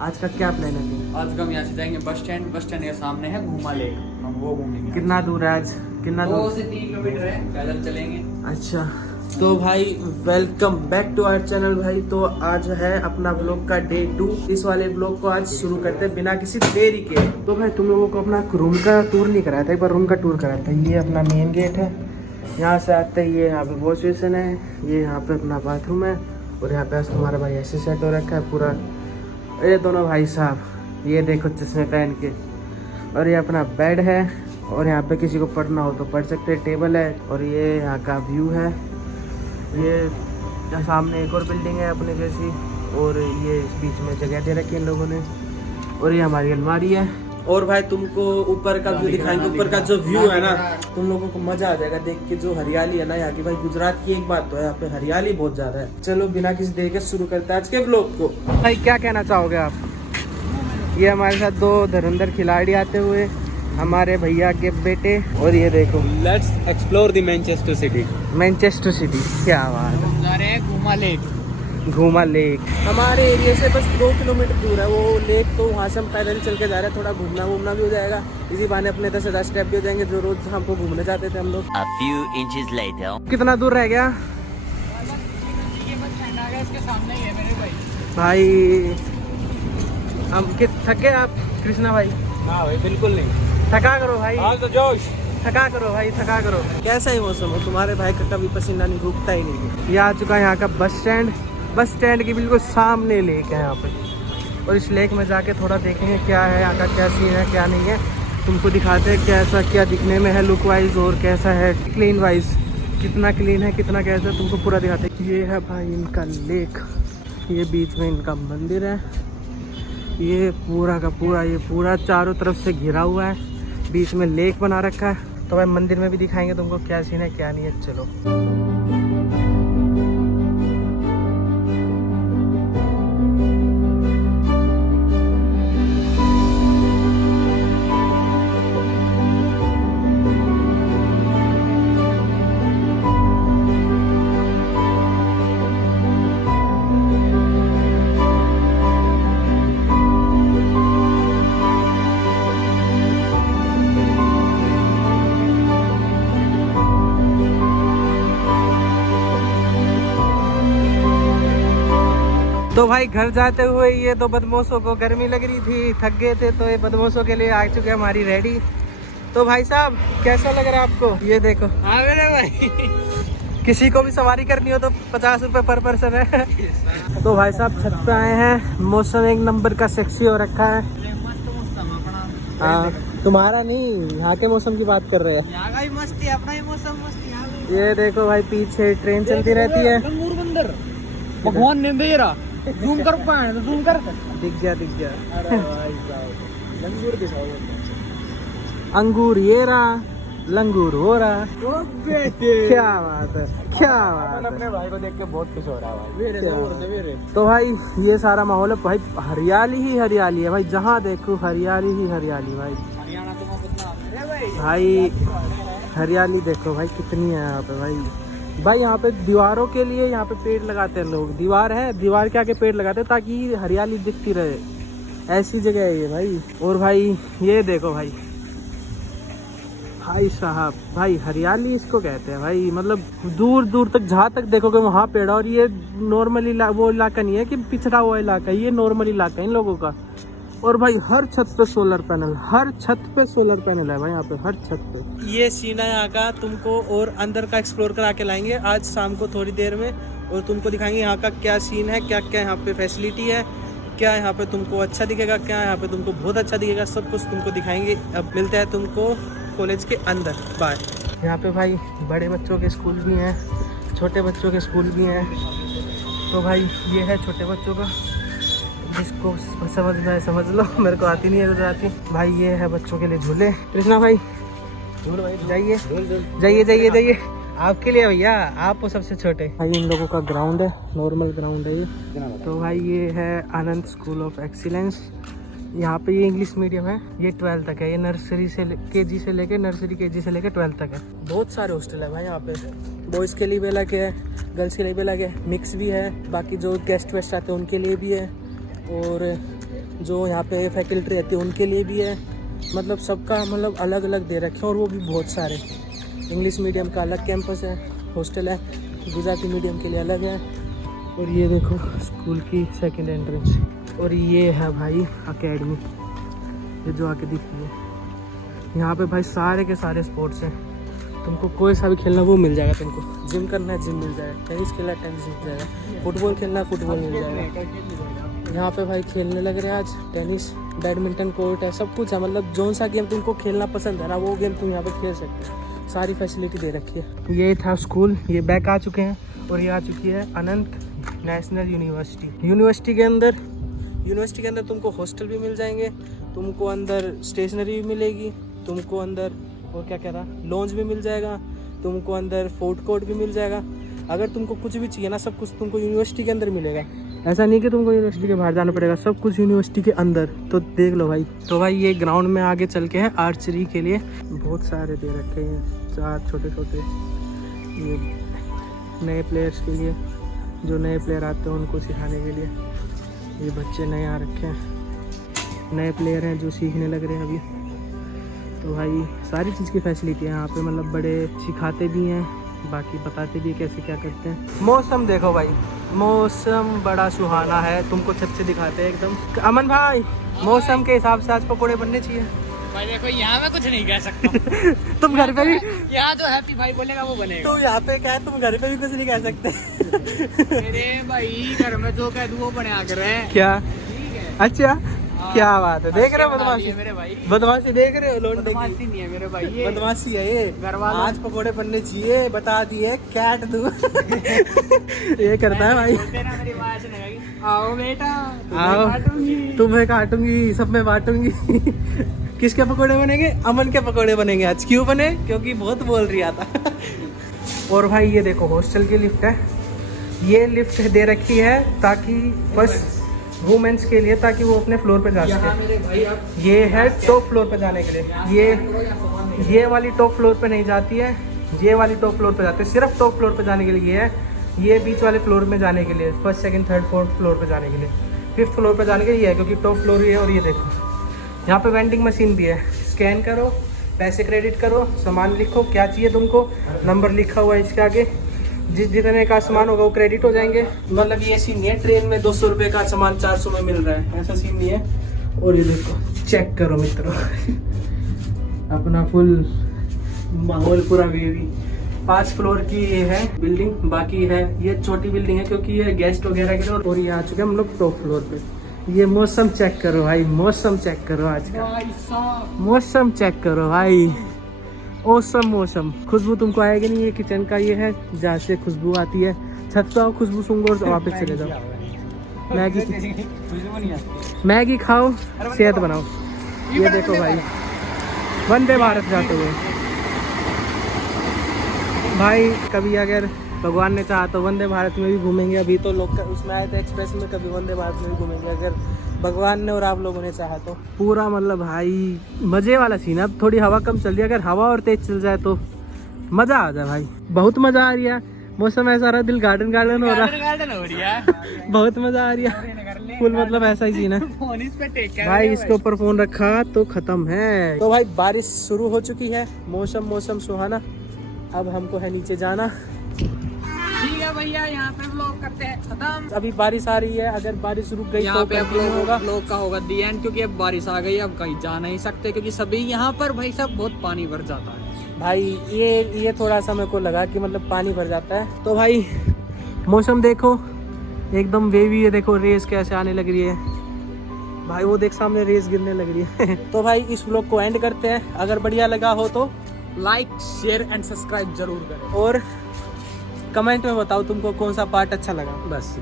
आज का क्या प्लान है फिर? आज हम यहाँ से जाएंगे बस स्टैंड के सामने है घूमा लेक, हम वो घूमेंगे। कितना दूर है आज? कितना 2 दूर? से 3 किलोमीटर है, पैदल चलेंगे। अच्छा तो भाई welcome back to our channel भाई। तो आज है अपना ब्लॉग का डे 2। इस वाले ब्लॉग को आज शुरू करते हैं बिना किसी देरी के। तो भाई तुम लोगों को अपना रूम का टूर नहीं कराया था, एक बार रूम का टूर कराया था। ये अपना मेन गेट है, यहाँ से आते ही ये यहाँ पे वॉश बेसिन है, ये यहाँ पे अपना बाथरूम है और यहाँ पे तुम्हारा भाई ऐसे सेट हो रखा है पूरा। ये दोनों भाई साहब ये देखो चश्मे पहन के। और ये अपना बेड है और यहाँ पे किसी को पढ़ना हो तो पढ़ सकते हैं, टेबल है। और ये यहाँ का व्यू है, ये यहाँ सामने एक और बिल्डिंग है अपने जैसी और ये इस बीच में जगह दे रखी है इन लोगों ने। और ये हमारी अलमारी है। और भाई तुमको ऊपर का व्यू दिखाएंगे, ऊपर का जो व्यू है ना तुम लोगों को मजा आ जाएगा देख के। जो हरियाली है ना यहाँ की, भाई गुजरात की एक बात तो है, यहाँ पे हरियाली बहुत ज्यादा है। चलो बिना किसी देर के शुरू करते हैं आज के ब्लॉग को। भाई क्या कहना चाहोगे आप? ये हमारे साथ 2 धुरंधर खिलाड़ी आते हुए, हमारे भैया के बेटे। और ये देखो let's explore the Manchester city. Manchester city, क्या बात है। जा रहे हैं घूमा लेक। घूमा लेक हमारे एरिया से बस 2 किलोमीटर दूर है वो लेक। तो वहाँ से हम पैदल चल के जा रहे हैं, थोड़ा घूमना वूमना भी हो जाएगा। इसी बहाने अपने 10,000 स्टेप भी हो जाएंगे जो रोज हमको घूमने जाते थे हम लोग। A few inches later. कितना दूर रह गया इसके सामने ही है मेरे भाई। भाई? हम थके आप कृष्णा भाई? हाँ भाई बिल्कुल नहीं, थका करो भाई, आज तो जोश। थका करो भाई, थका करो। कैसा ही मौसम हो, तुम्हारे भाई का कभी पसीना नहीं रुकता ही नहीं। ये आ चुका है यहाँ का बस स्टैंड। बस स्टैंड के बिल्कुल सामने लेक है यहाँ पे। और इस लेक में जाके थोड़ा देखेंगे क्या है यहाँ का, क्या सीन है क्या नहीं है। तुमको दिखाते हैं कैसा क्या दिखने में है लुक वाइज और कैसा है क्लीन वाइज, कितना क्लीन है कितना कैसा है तुमको पूरा दिखाते हैं। ये है भाई इनका लेक, ये बीच में इनका मंदिर है। ये पूरा का पूरा, ये पूरा चारों तरफ से घिरा हुआ है, बीच में लेक बना रखा है। तो भाई मंदिर में भी दिखाएंगे तुमको क्या सीन है क्या नहीं है। चलो तो भाई घर जाते हुए ये 2 बदमाशों को गर्मी लग रही थी, थक गए थे, तो ये बदमाशों के लिए आ चुके हैं हमारी रेडी। तो भाई साहब कैसा लग रहा है आपको? ये देखो भाई किसी को भी सवारी करनी हो तो 50 रुपये पर पर्सन है। तो भाई साहब छत पे आए हैं, मौसम 1 नंबर का सेक्सी हो रखा है। हाँ तुम्हारा नहीं, यहाँ के मौसम की बात कर रहे हैं। यहाँ का ही मस्ती, अपना ही मौसम मस्ती। ये देखो भाई पीछे ट्रेन चलती रहती है। भगवान ने दे रहा, जूम कर पाए तो जूम कर। दिख गया दिख गया। अरे भाई साहब लंगूर दिखाओ। अंगूर ये रहा, लंगूर हो रहा। क्या बात है, क्या बात है। अपने भाई को देख के बहुत खुश हो रहा है भाई। तो भाई ये सारा माहौल है भाई, हरियाली ही हरियाली है भाई, जहाँ देखो हरियाली ही हरियाली भाई। हरियाणा तो भाई भाई हरियाली देखो भाई कितनी है यहाँ पे भाई। भाई यहाँ पे दीवारों के लिए यहाँ पे पेड़ लगाते हैं लोग, दीवार है, दीवार के आगे पेड़ लगाते हैं ताकि हरियाली दिखती रहे, ऐसी जगह है ये भाई। और भाई ये देखो भाई, भाई साहब भाई हरियाली इसको कहते हैं भाई, मतलब दूर दूर तक जहाँ तक देखोगे वहाँ पेड़। और ये नॉर्मल वो इलाका नहीं है कि पिछड़ा हुआ इलाका, ये नॉर्मल इलाका है इन लोगों का। और भाई हर छत पे सोलर पैनल, हर छत पे सोलर पैनल है भाई यहाँ पे, हर छत पे। ये सीन है यहाँ का, तुमको और अंदर का एक्सप्लोर करा के लाएंगे आज शाम को थोड़ी देर में। और तुमको दिखाएंगे यहाँ का क्या सीन है, क्या क्या यहाँ पे फैसिलिटी है, क्या यहाँ पे तुमको अच्छा दिखेगा, क्या यहाँ पे तुमको बहुत अच्छा दिखेगा, सब कुछ तुमको दिखाएंगे। अब मिलते हैं तुमको कॉलेज के अंदर, बाय। यहाँ पे भाई बड़े बच्चों के स्कूल भी हैं, छोटे बच्चों के स्कूल भी हैं। तो भाई ये है छोटे बच्चों का, जिसको समझ में आए समझ लो, मेरे को आती नहीं है गुजराती। भाई ये है बच्चों के लिए झूले। कृष्णा भाई जाइए जाइए जाइए जाइए, आपके लिए भैया, आप वो सबसे छोटे। भाई इन लोगों का ग्राउंड है, नॉर्मल ग्राउंड है ये। तो भाई ये है आनंद स्कूल ऑफ एक्सीलेंस। यहाँ पे ये इंग्लिश मीडियम है, ये 12 तक है, ये नर्सरी से केजी से लेके नर्सरी केजी से लेके 12 तक है। बहुत सारे हॉस्टल है भाई यहाँ पे, बॉयज़ के लिए भी अलग है, गर्ल्स के लिए भी अलग है, मिक्स भी है। बाकी जो गेस्ट वेस्ट आते हैं उनके लिए भी है। और जो यहाँ पे फैकल्टी रहती है उनके लिए भी है। मतलब सबका मतलब अलग अलग दे रखे हैं, और वो भी बहुत सारे। इंग्लिश मीडियम का अलग कैंपस है, हॉस्टल है, गुजराती मीडियम के लिए अलग है। और ये देखो स्कूल की सेकंड एंट्रेंस, और ये है भाई एकेडमी, ये जो आके दिख रही है। यहाँ पे भाई सारे के सारे स्पोर्ट्स हैं, तुमको कोई सा भी खेलना वो मिल जाएगा। तुमको जिम करना है जिम मिल जाएगा, टेनिस खेलना है टेनिस मिल जाएगा, फुटबॉल खेलना है फुटबॉल मिल जाएगा। यहाँ पे भाई खेलने लग रहे हैं आज, टेनिस, बैडमिंटन कोर्ट है, सब कुछ है। मतलब जो सा गेम तुमको खेलना पसंद है ना, वो गेम तुम यहाँ पे खेल सकते हो, सारी फैसिलिटी दे रखी है। ये था स्कूल, ये बैक आ चुके हैं, और ये आ चुकी है अनंत नेशनल यूनिवर्सिटी। यूनिवर्सिटी के अंदर तुमको हॉस्टल भी मिल जाएंगे, तुमको अंदर स्टेशनरी भी मिलेगी, तुमको अंदर और क्या कह रहा लॉन्च भी मिल जाएगा, तुमको अंदर फूड कोर्ट भी मिल जाएगा। अगर तुमको कुछ भी चाहिए ना, सब कुछ तुमको यूनिवर्सिटी के अंदर मिलेगा। ऐसा नहीं कि तुमको यूनिवर्सिटी के बाहर जाना पड़ेगा, सब कुछ यूनिवर्सिटी के अंदर। तो देख लो भाई। तो भाई ये ग्राउंड में आगे चल के है आर्चरी के लिए, बहुत सारे दे रखे हैं, 4 छोटे छोटे, ये नए प्लेयर्स के लिए, जो नए प्लेयर आते हैं उनको सिखाने के लिए। ये बच्चे नए आ रखे हैं, नए प्लेयर हैं जो सीखने लग रहे हैं अभी। तो भाई सारी चीज़ की फैसिलिटी है यहाँ पे, मतलब बड़े सिखाते भी हैं, बाकी बताते भी कैसे क्या करते हैं। मौसम देखो भाई, मौसम बड़ा सुहाना है, तुमको छत से दिखाते हैं एकदम। अमन भाई, मौसम के हिसाब से आज पकौड़े बनने चाहिए। भाई देखो यहाँ मैं कुछ नहीं कह सकता। तुम घर पे भी, यहाँ जो हैप्पी भाई बोलेगा वो बनेगा। तो यहाँ पे क्या है, तुम घर पे भी कुछ नहीं कह सकते। मेरे भाई घर में जो कह दूँ वो बने आकर है। क्या? ठीक है। अच्छा, क्या बात है, देख रहे हो बदमाशी, मेरे भाई बदमाशी देख रहे हो, लोंडे बदमाशी की नहीं है मेरे भाई, ये बदमाशी है ये। घर वालों आज पकोड़े बनने चाहिए, बता दिए कैट दू। ये करता है भाई। ना मेरी माँ ऐसे नहीं कहेगी, आओ बेटा आओ, तुम्हें काटूंगी, सब में बांटूंगी। किसके पकोड़े बनेंगे? अमन के पकोड़े बनेंगे आज। क्यों बने? क्योंकि बहुत बोल रहा था। और भाई ये देखो हॉस्टल की लिफ्ट है, ये लिफ्ट दे रखी है ताकि फर्स्ट वुमेन्स के लिए, ताकि वो अपने फ्लोर पे जा सके। ये है टॉप फ्लोर पे जाने के लिए, ये वाली टॉप फ्लोर पे नहीं जाती है, ये वाली टॉप फ्लोर पे जाती है। सिर्फ टॉप फ्लोर पे जाने के लिए ये है, ये बीच वाले फ्लोर में जाने के लिए, first second third fourth floor पे जाने के लिए। 5th फ्लोर पे जाने के लिए है, क्योंकि टॉप फ्लोर ही है। और ये देखो यहाँ पे वेंडिंग मशीन भी है, स्कैन करो, पैसे क्रेडिट करो, सामान लिखो क्या चाहिए तुमको, नंबर लिखा हुआ है इसके आगे, जितने का सामान होगा वो क्रेडिट हो जाएंगे। मतलब ये सीन नहीं है ट्रेन में 200 रुपये का सामान 400 में मिल रहा है, ऐसा सीन नहीं है। और ये देखो चेक करो मित्रों, अपना फुल माहौल पूरा वेवी। 5 फ्लोर की ये है बिल्डिंग, बाकी है ये छोटी बिल्डिंग है क्योंकि ये गेस्ट वगैरह के लिए। और ये आ चुके हैं हम लोग टॉप फ्लोर पे। ये मौसम चेक करो भाई, मौसम चेक करो आज का, मौसम चेक करो भाई, औसम मौसम। खुशबू तुमको आएगी नहीं, ये किचन का ये है जहाँ से खुशबू आती है। छत पे आओ, खुशबू सूंघो और वापस चले जाओ। मैगी खाओ, सेहत बनाओ। ये देखो भाई वंदे भारत जाते हुए भाई, कभी अगर भगवान ने चाहा तो वंदे भारत में भी घूमेंगे। अभी तो लोग उसमें आए थे एक्सप्रेस में, कभी वंदे भारत में भी घूमेंगे अगर भगवान ने और आप लोगों ने चाहा तो। पूरा मतलब भाई मजे वाला सीन है। अब थोड़ी हवा कम चल रही है, अगर हवा और तेज चल जाए तो मजा आ जाए भाई, बहुत मजा आ रही है। मौसम ऐसा रहा, दिल गार्डन गार्डन हो रहा है, बहुत मजा आ रही है फुल, मतलब ऐसा ही सीन है भाई। इसके ऊपर फोन रखा तो खत्म है। तो भाई बारिश शुरू हो चुकी है, मौसम सुहाना। अब हमको है नीचे जाना। ठीक है भैया, यहाँ पे व्लॉग करते हैं खत्म। अभी बारिश आ रही है, अगर बारिश रुक गई यहाँ तो पे अब होगा व्लॉग का होगा दी एंड, क्योंकि अब बारिश आ गई, अब कहीं जा नहीं सकते क्योंकि सभी यहाँ पर भाई सब बहुत पानी भर जाता है भाई। ये थोड़ा सा मेरे को लगा कि मतलब पानी भर जाता है। तो भाई मौसम देखो एकदम वेवी है, देखो रेस कैसे आने लग रही है भाई, वो देख सामने रेस गिरने लग रही है। तो भाई इस व्लॉग को एंड करते हैं। अगर बढ़िया लगा हो तो लाइक शेयर एंड सब्सक्राइब जरूर करें, और कमेंट में बताओ तुमको कौन सा पार्ट अच्छा लगा। बस।